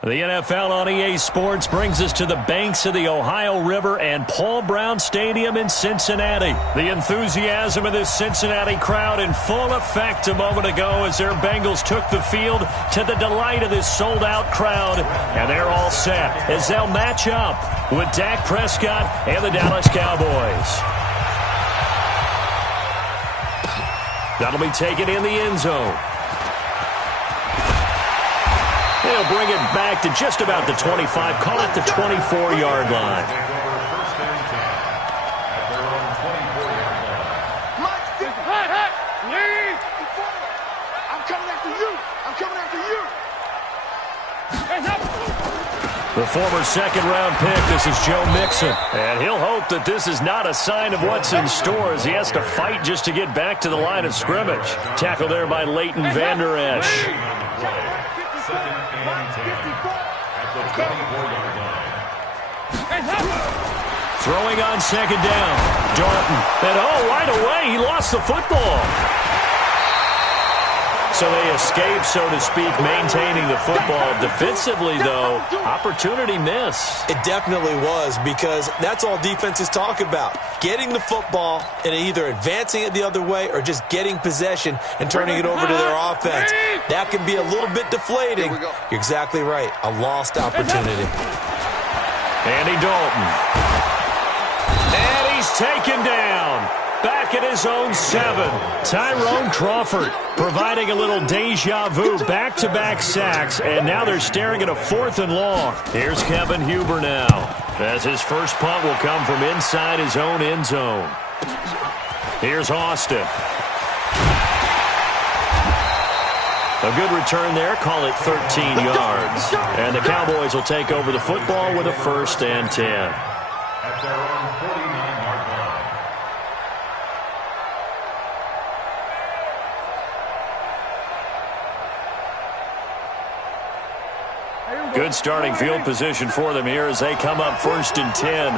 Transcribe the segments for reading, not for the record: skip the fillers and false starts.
The NFL on EA Sports brings us to the banks of the Ohio River and Paul Brown Stadium in Cincinnati. The enthusiasm of this Cincinnati crowd in full effect a moment ago as their Bengals took the field to the delight of this sold-out crowd. And they're all set as they'll match up with Dak Prescott and the Dallas Cowboys. That'll be taken in the end zone. They'll bring it back to just about the 25, call it the 24-yard line. I'm coming after you. I'm coming after you. The former second-round pick, this is Joe Mixon. And he'll hope that this is not a sign of what's in store as he has to fight just to get back to the line of scrimmage. Tackled there by Leighton Vander Esch. Throwing on second down. Dalton. And right away, he lost the football. So they escape, so to speak, maintaining the football. Defensively, though, opportunity miss. It definitely was, because that's all defenses talk about. Getting the football and either advancing it the other way or just getting possession and turning it over to their offense. That can be a little bit deflating. You're exactly right. A lost opportunity. Andy Dalton. And he's taken down. Back at his own 7. Tyrone Crawford providing a little deja vu. Back-to-back sacks, and now they're staring at a 4th and long. Here's Kevin Huber now, as his first punt will come from inside his own end zone. Here's Austin. A good return there, call it 13 yards. And the Cowboys will take over the football with a 1st and 10. At their own 49-yard line. Good starting field position for them here as they come up 1st and 10.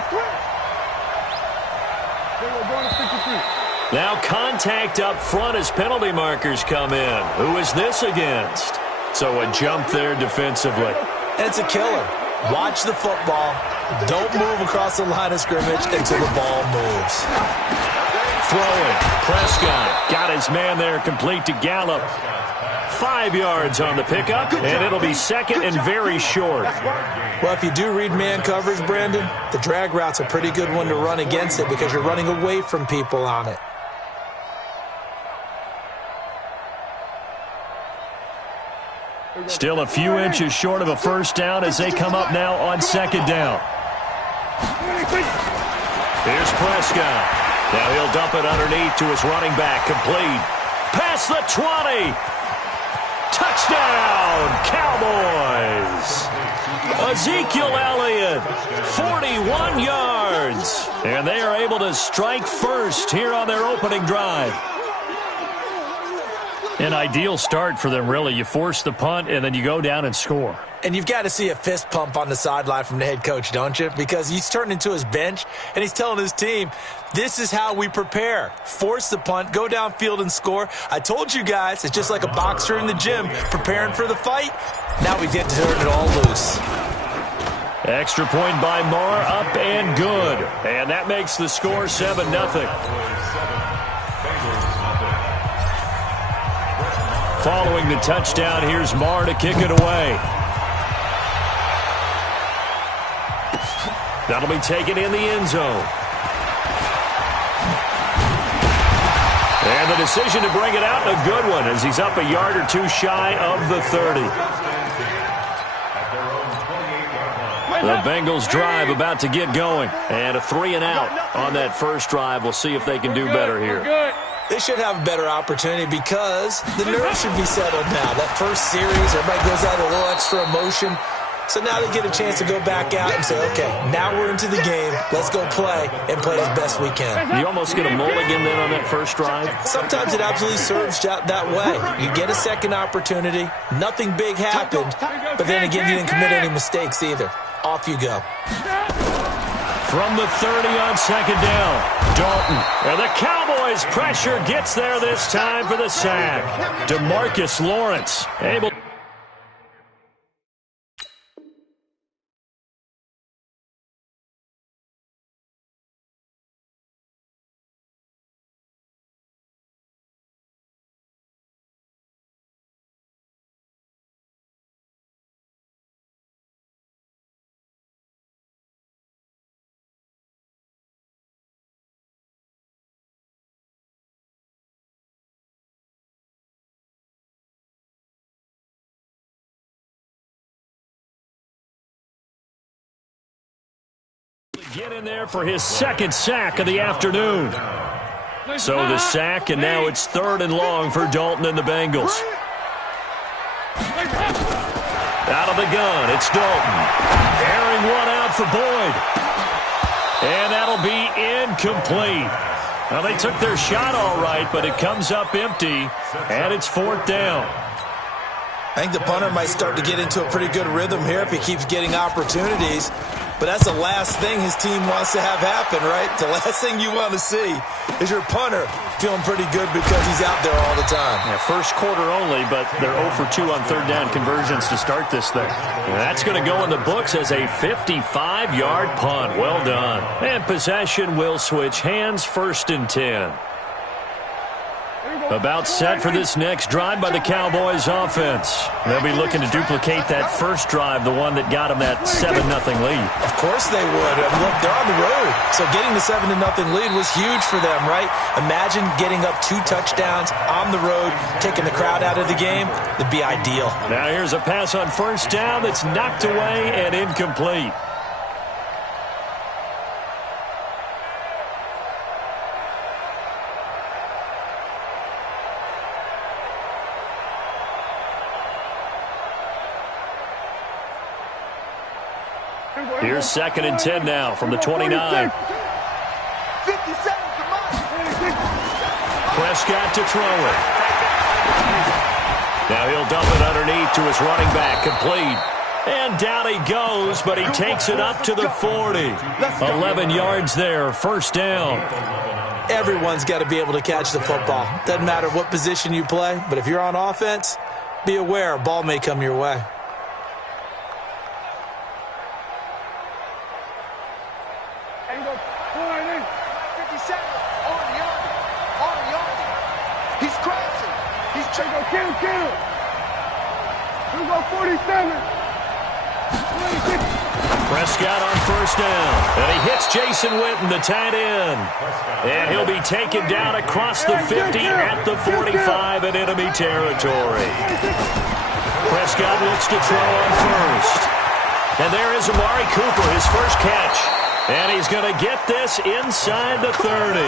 Now contact up front as penalty markers come in. Who is this against? So a jump there defensively. And it's a killer. Watch the football. Don't move across the line of scrimmage until the ball moves. Throwing. Prescott got his man there complete to Gallup. 5 yards on the pickup, and it'll be 2nd and very short. Well, if you do read man coverage, Brandon, the drag route's a pretty good one to run against it because you're running away from people on it. Still a few inches short of a 1st down as they come up now on 2nd down. Here's Prescott. Now he'll dump it underneath to his running back. Complete. Past the 20. Touchdown, Cowboys. Ezekiel Elliott, 41 yards. And they are able to strike first here on their opening drive. An ideal start for them, really. You force the punt, and then you go down and score. And you've got to see a fist pump on the sideline from the head coach, don't you? Because he's turning to his bench, and he's telling his team, this is how we prepare. Force the punt, go downfield and score. I told you guys, it's just like a boxer in the gym preparing for the fight. Now we get to turn it all loose. Extra point by Marr, up and good. And that makes the score 7-0. Following the touchdown, here's Marr to kick it away. That'll be taken in the end zone. And the decision to bring it out, a good one, as he's up a yard or two shy of the 30. The Bengals drive about to get going. And a 3-and-out on that first drive. We'll see if they can do better here. They should have a better opportunity because the nerves should be settled now. That first series, everybody goes out with a little extra emotion. So now they get a chance to go back out and say, okay, now we're into the game. Let's go play and play as best we can. You almost get a mulligan then on that first drive? Sometimes it absolutely serves that way. You get a second opportunity. Nothing big happened. But then again, you didn't commit any mistakes either. Off you go. From the 30 on second down, Dalton. And the Cowboys pressure gets there this time for the sack. DeMarcus Lawrence able. Get in there for his second sack of the afternoon. So the sack, and now it's 3rd and long for Dalton and the Bengals. Out of the gun, it's Dalton. Airing one out for Boyd. And that'll be incomplete. Well, they took their shot all right, but it comes up empty, and it's 4th down. I think the punter might start to get into a pretty good rhythm here if he keeps getting opportunities. But that's the last thing his team wants to have happen, right? The last thing you want to see is your punter feeling pretty good because he's out there all the time. Yeah, first quarter only, but they're 0 for 2 on 3rd down conversions to start this thing. And that's going to go in the books as a 55-yard punt. Well done. And possession will switch hands, 1st and 10. About set for this next drive by the Cowboys offense. They'll be looking to duplicate that first drive, the one that got them that 7-0 lead. Of course they would. Look, they're on the road, so getting the 7-0 lead was huge for them, right? Imagine getting up 2 touchdowns on the road, taking the crowd out of the game. It'd be ideal. Now here's a pass on 1st down that's knocked away and incomplete. Here's 2nd and 10 now from the 29. Prescott to throw it. Now he'll dump it underneath to his running back, complete. And down he goes, but he takes it up to the 40. 11 yards there, 1st down. Everyone's got to be able to catch the football. Doesn't matter what position you play, but if you're on offense, be aware a ball may come your way. Prescott on 1st down. And he hits Jason Witten, the tight end. And he'll be taken down across the 50 at the 45 in enemy territory. Prescott looks to throw on 1st. And there is Amari Cooper, his first catch. And he's going to get this inside the 30.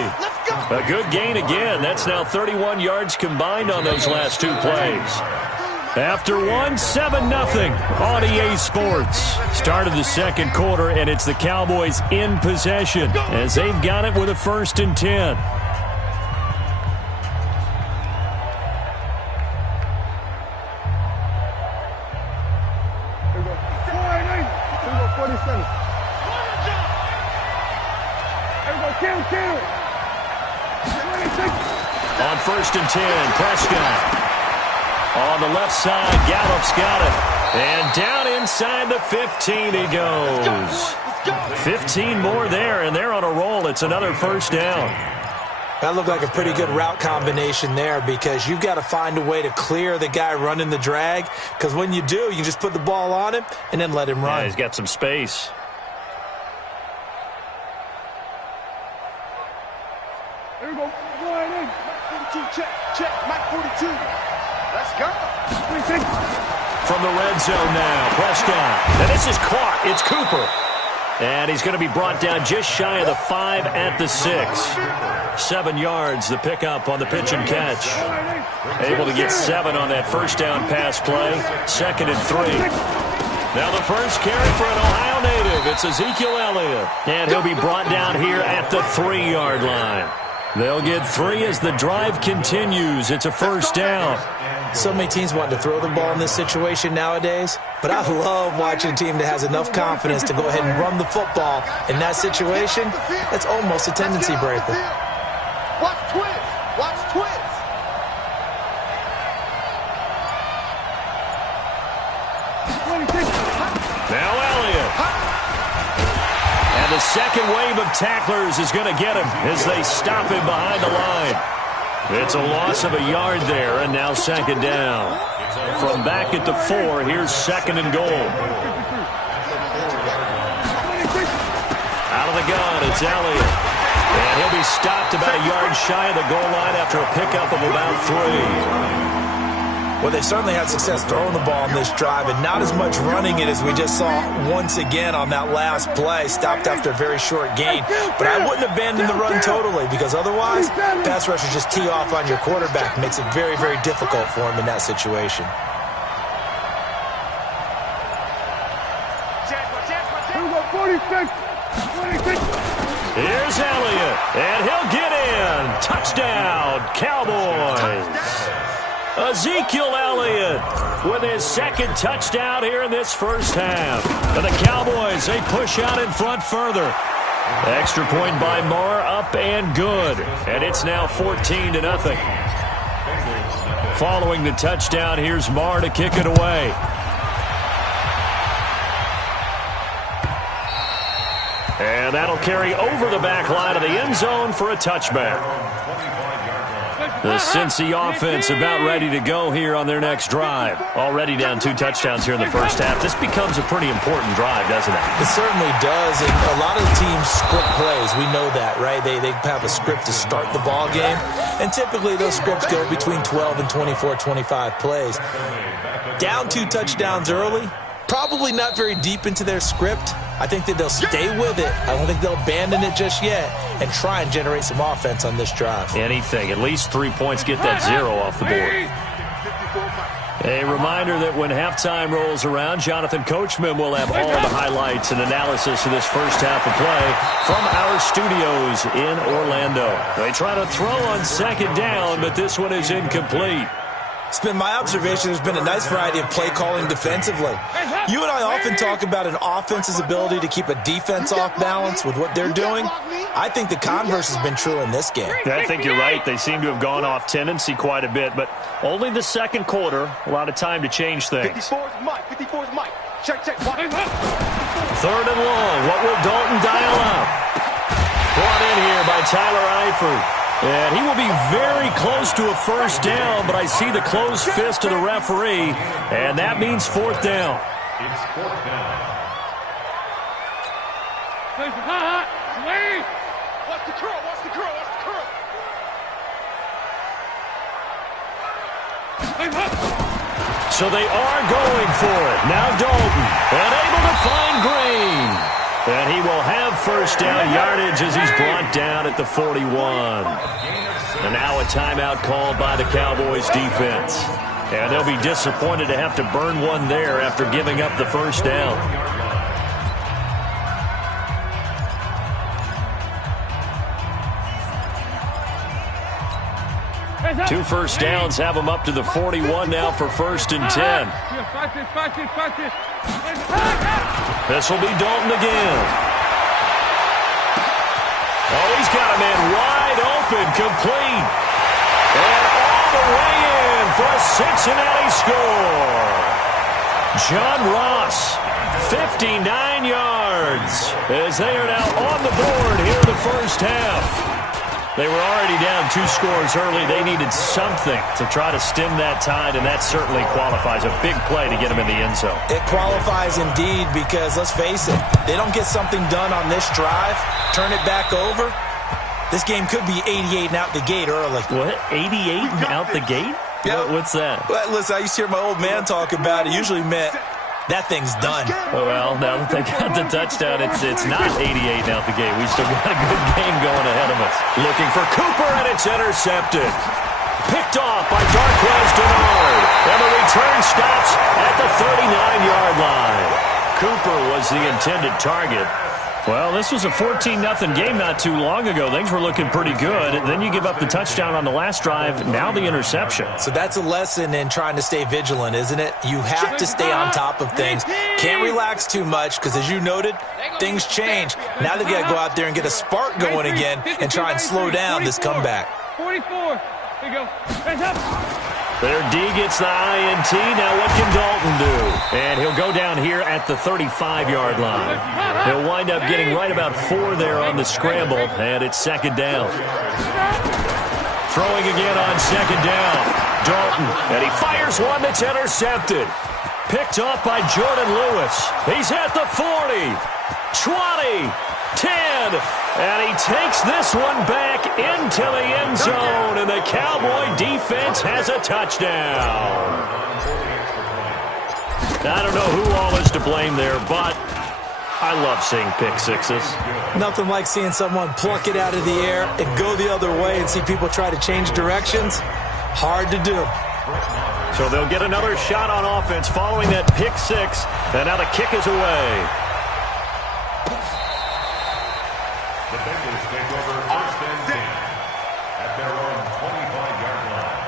A good gain again. That's now 31 yards combined on those last 2 plays. After one, 7-0 on EA Sports. Start of the 2nd quarter, and it's the Cowboys in possession as they've got it with a 1st and 10. On 1st and 10, Prescott. On the left side, Gallup's got it. And down inside the 15 he goes. 15 more there, and they're on a roll. It's another 1st down. That looked like a pretty good route combination there because you've got to find a way to clear the guy running the drag. Because when you do, you just put the ball on him and then let him run. Yeah, he's got some space. There we go. Go ahead in. 42, check. Mike 42. Let's go. From the red zone now, Prescott. And this is caught. It's Cooper. And he's going to be brought down just shy of the 5 at the 6. 7 yards, the pickup on the pitch and catch. Able to get 7 on that 1st down pass play. 2nd and 3. Now the first carry for an Ohio native. It's Ezekiel Elliott. And he'll be brought down here at the 3-yard line. They'll get 3 as the drive continues. It's a 1st down. So many teams want to throw the ball in this situation nowadays, but I love watching a team that has enough confidence to go ahead and run the football. In that situation, that's almost a tendency breaker. Watch twins. Watch twins. Now Elliott. And the second wave of tacklers is going to get him as they stop him behind the line. It's a loss of a yard there, and now 2nd down. From back at the 4, here's 2nd and goal. Out of the gun, it's Elliott. And he'll be stopped about a yard shy of the goal line after a pickup of about 3. Well, they certainly had success throwing the ball in this drive and not as much running it as we just saw once again on that last play. Stopped after a very short gain. But I wouldn't abandon the run totally because otherwise, pass rushers just tee off on your quarterback. Makes it very, very difficult for him in that situation. Here's Elliott, and he'll get in. Touchdown, Cowboys. Ezekiel Elliott with his second touchdown here in this first half. And the Cowboys, they push out in front further. Extra point by Marr, up and good. And it's now 14-0. Following the touchdown, here's Marr to kick it away. And that'll carry over the back line of the end zone for a touchback. The Cincy offense about ready to go here on their next drive. Already down 2 touchdowns here in the first half. This becomes a pretty important drive, doesn't it? It certainly does, and a lot of teams script plays. We know that, right? They have a script to start the ball game, and typically those scripts go between 12 and 24, 25 plays. Down 2 touchdowns early, probably not very deep into their script. I think that they'll stay with it. I don't think they'll abandon it just yet and try and generate some offense on this drive. Anything. At least 3 points, get that 0 off the board. A reminder that when halftime rolls around, Jonathan Coachman will have all the highlights and analysis of this first half of play from our studios in Orlando. They try to throw on second down, but this one is incomplete. It's been my observation there's been a nice variety of play calling defensively. You and I often talk about an offense's ability to keep a defense off balance with what they're doing. I think the converse has been true in this game. I think you're right. They seem to have gone off tendency quite a bit, but only the second quarter, a lot of time to change things. 54's Mike. 54's Mike. Check. 3rd and long. What will Dalton dial up? Brought in here by Tyler Eifert. And he will be very close to a first down, but I see the closed fist of the referee, and that means 4th down. It's 4th down. Watch the curl. So they are going for it. Now Dalton, and able to find Green. And he will have first down yardage as he's brought down at the 41. And now a timeout called by the Cowboys defense. And they'll be disappointed to have to burn one there after giving up the first down. 2 first downs have them up to the 41 now for 1st and 10. This will be Dalton again. Oh, he's got a man wide open, complete. And all the way in for a Cincinnati score. John Ross, 59 yards, as they are now on the board here in the first half. They were already down 2 scores early. They needed something to try to stem that tide, and that certainly qualifies. A big play to get them in the end zone. It qualifies indeed because, let's face it, they don't get something done on this drive, turn it back over, this game could be 88 and out the gate early. What? 88 and out the gate? Yep. What's that? Well, listen, I used to hear my old man talk about it. Usually meant that thing's done. Well, now that they got the touchdown, it's not 88 out the gate. We still got a good game going ahead of us. Looking for Cooper, and it's intercepted. Picked off by Darquez Denard. And the return stops at the 39-yard line. Cooper was the intended target. Well, this was a 14-0 game not too long ago. Things were looking pretty good. Then you give up the touchdown on the last drive. Now the interception. So that's a lesson in trying to stay vigilant, isn't it? You have to stay on top of things. Can't relax too much because, as you noted, things change. Now they've got to go out there and get a spark going again and try and slow down this comeback. 44. Here you go. Hands up. Their D gets the INT. Now what can Dalton do? And he'll go down here at the 35-yard line. He'll wind up getting right about 4 there on the scramble, and it's 2nd down. Throwing again on 2nd down. Dalton, and he fires one that's intercepted. Picked off by Jordan Lewis. He's at the 40, 20, 10, and he takes this one back into the end zone, and the Cowboy defense has a touchdown. I don't know who all is to blame there, but I love seeing pick sixes. Nothing like seeing someone pluck it out of the air and go the other way and see people try to change directions. Hard to do. So they'll get another shot on offense following that pick six, and now the kick is away. The Bengals take over first and 10 at their own 25-yard line.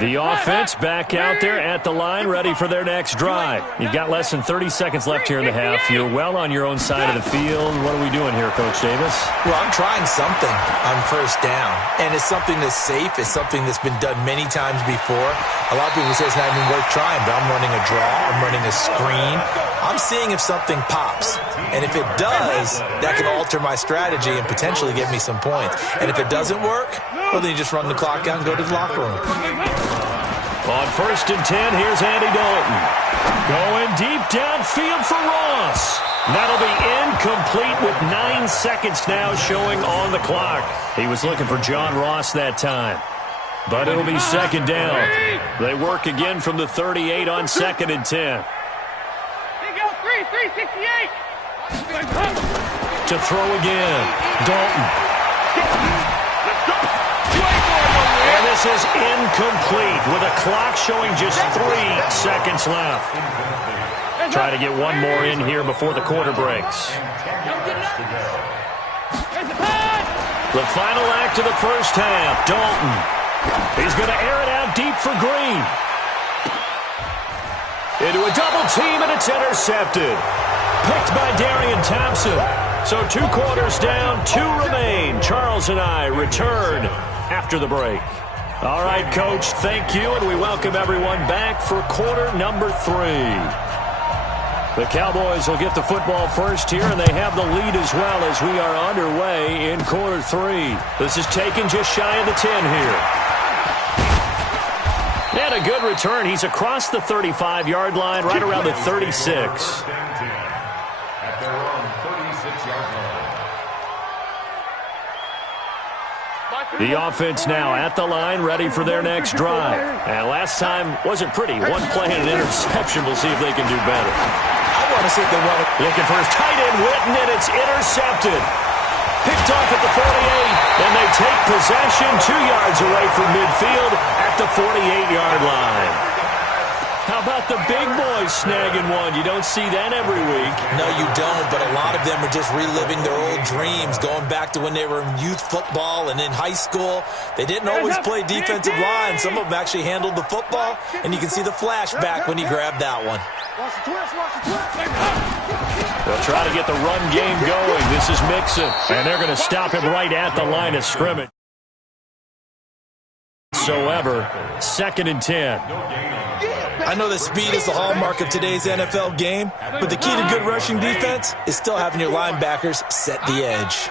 The offense back out there at the line, ready for their next drive. You've got less than 30 seconds left here in the half. You're well on your own side of the field. What are we doing here, Coach Davis? Well, I'm trying something on first down, and it's something that's safe. It's something that's been done many times before. A lot of people say it's not even worth trying, but I'm running a draw. I'm running a screen. I'm seeing if something pops, and if it does, that can alter my strategy and potentially get me some points. And if it doesn't work, well, then you just run the clock out and go to the locker room. On first and 10, here's Andy Dalton. Going deep downfield for Ross. That'll be incomplete with 9 seconds now showing on the clock. He was looking for John Ross that time. But it'll be second down. They work again from the 38 on second and 10. 368. To throw again. Dalton. And this is incomplete with a clock showing just 3 seconds left. Try to get one more in here before the quarter breaks. The final act of the first half. Dalton. He's going to air it out deep for Green. Into a double team, and it's intercepted. Picked by Darian Thompson. So 2 quarters down, 2 remain. Charles and I return after the break. All right, Coach, thank you, and we welcome everyone back for quarter number 3. The Cowboys will get the football first here, and they have the lead as well as we are underway in quarter 3. This is taken just shy of the 10 here. And a good return. He's across the 35-yard line, right around the 36. At their own 36-yard line. The offense now at the line, ready for their next drive. And last time wasn't pretty. One play and an interception. We'll see if they can do better. I want to see if they run it. Looking for his tight end, Witten, and it's intercepted. Picked off at the 48, and they take possession 2 yards away from midfield at the 48-yard line. How about the big boys snagging one? You don't see that every week. No, you don't, but a lot of them are just reliving their old dreams, going back to when they were in youth football and in high school. They didn't always play defensive line. Some of them actually handled the football, and you can see the flashback when he grabbed that one. They'll try to get the run game going. This is Mixon, and they're going to stop him right at the line of scrimmage. Second and 10. I know that speed is the hallmark of today's NFL game, but the key to good rushing defense is still having your linebackers set the edge.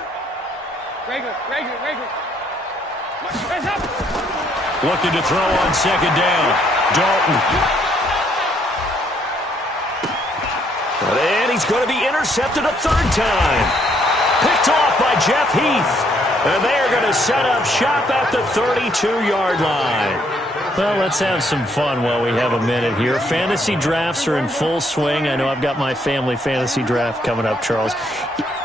Looking to throw on second down. Dalton. And he's going to be intercepted a 3rd time. Picked off by Jeff Heath. And they are going to set up shop at the 32-yard line. Well, let's have some fun while we have a minute here. Fantasy drafts are in full swing. I know I've got my family fantasy draft coming up, Charles.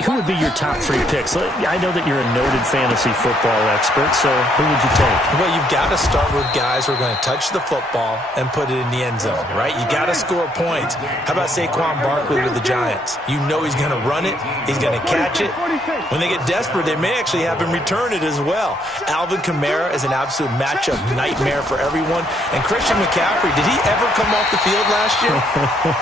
Who would be your top 3 picks? I know that you're a noted fantasy football expert, so who would you take? Well, you've got to start with guys who are going to touch the football and put it in the end zone, right? You got to score points. How about Saquon Barkley with the Giants? You know he's going to run it. He's going to catch it. When they get desperate, they may actually have him return it as well. Alvin Kamara is an absolute matchup nightmare for everyone. And Christian McCaffrey, did he ever come off the field last year?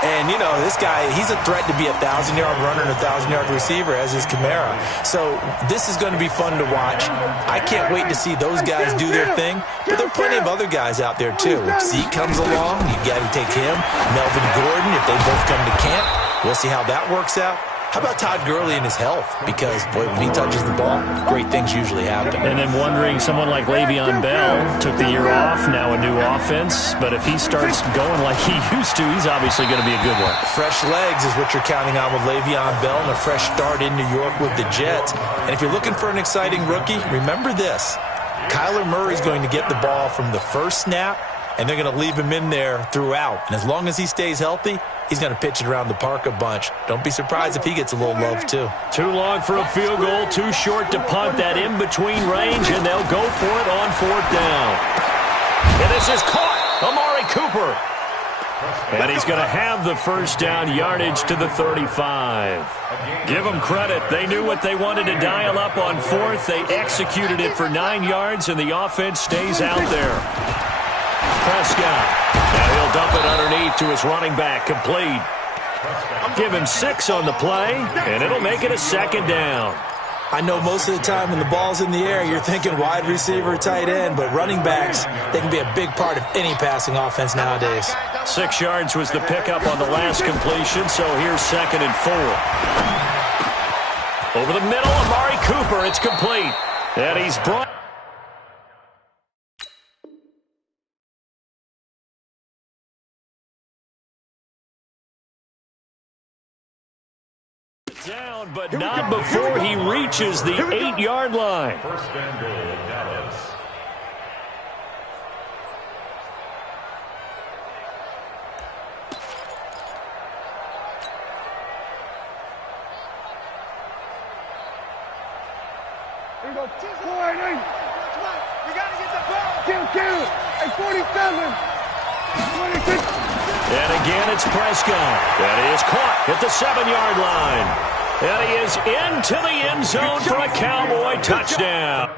And, you know, this guy, he's a threat to be a 1,000-yard runner and a 1,000-yard receiver, as is Kamara. So this is going to be fun to watch. I can't wait to see those guys do their thing. But there are plenty of other guys out there, too. If Zeke comes along, you got to take him. Melvin Gordon, if they both come to camp, we'll see how that works out. How about Todd Gurley and his health? Because, boy, when he touches the ball, great things usually happen. And then wondering, someone like Le'Veon Bell took the year off, now a new offense. But if he starts going like he used to, he's obviously going to be a good one. Fresh legs is what you're counting on with Le'Veon Bell and a fresh start in New York with the Jets. And if you're looking for an exciting rookie, remember this. Kyler Murray's going to get the ball from the first snap, and they're going to leave him in there throughout. And as long as he stays healthy, he's going to pitch it around the park a bunch. Don't be surprised if he gets a little love, too. Too long for a field goal, too short to punt that in-between range, and they'll go for it on 4th down. And this is caught. Amari Cooper. And he's going to have the first down yardage to the 35. Give them credit. They knew what they wanted to dial up on 4th. They executed it for 9 yards, and the offense stays out there. Prescott. Now he'll dump it underneath to his running back. Complete. Give him 6 on the play, and it'll make it a 2nd down. I know most of the time when the ball's in the air, you're thinking wide receiver, tight end, but running backs, they can be a big part of any passing offense nowadays. 6 yards was the pickup on the last completion, so here's 2nd and 4. Over the middle, Amari Cooper. It's complete. And he's brought down, but not before he reaches the 8-yard line. First and goal, Dallas. Here we go. 4-8. We got to get the ball. Kill. At 47. 26. And again, it's Prescott. And he is caught at the 7-yard line. And he is into the end zone for a Cowboy touchdown.